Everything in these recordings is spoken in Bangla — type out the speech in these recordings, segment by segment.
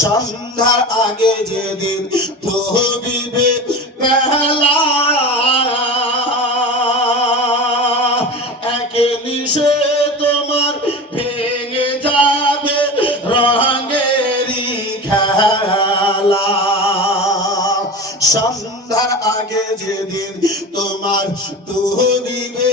সন্ধ্যার আগে যেদিন ধবিবে নিশে তোমার ভেঙে যাবে রঙেরই খেলা। সন্ধ্যার আগে যেদিন তোমার ডুবিবে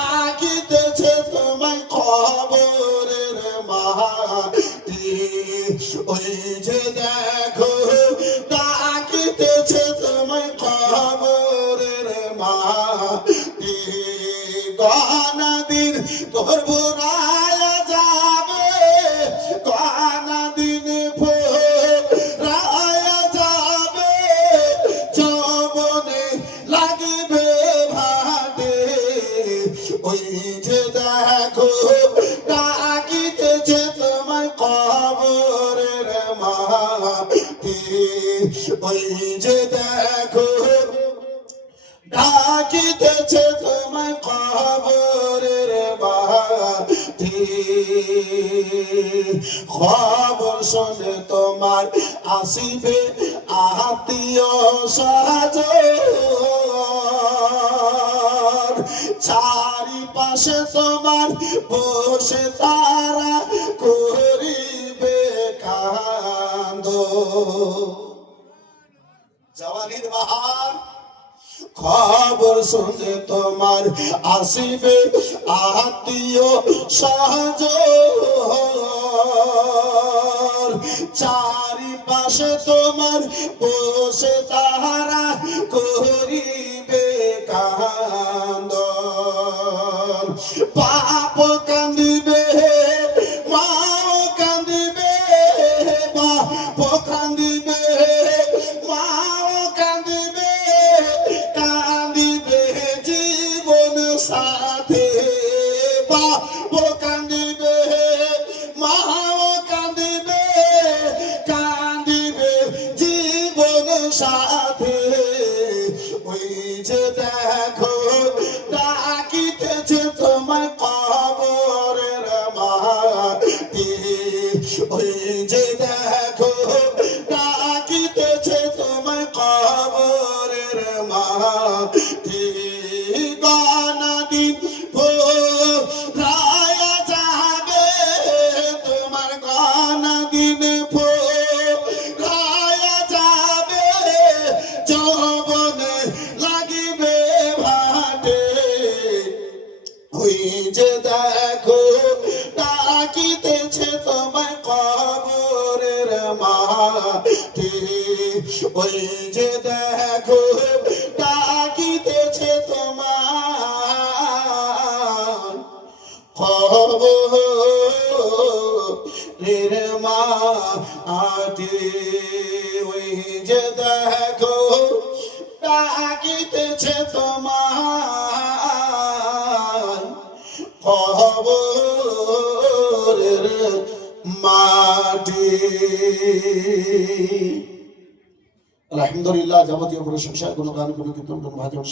ওই যে দেখো, ডাকিতেছে তোমায় খবরের মাটি। গনা দিন করব রায়া যাবে গনা দিন রায়া যাবে। যৌবনে লাগিবে ভাটে, ওই যে দেখো ওই যে দেখো, ডাকিতেছে তোমায় খবরের বাতি। খবর শুনে তোমার আসিবে আত্মীয় সাজ চারিপাশে তোমার বসে তারা করিবে খবর শুনে তোমার আসিবে আত্মীয় সাহায্য চারিপাশে তোমার বসে তাহারা করিবে। ชาเพ দেখো ডাকিতেছে তোমায় কবরের মাটি? ওই যে দেখো ডাকিতেছে তোমার খবরের মাটি? ওই যে দেখো ডাকিতেছে তোমার খবরের মাটি। আলহামদুলিল্লাহ যাবতীয় প্রশংসা কোনো গান কোনো কীর্তন কোনো ভাজন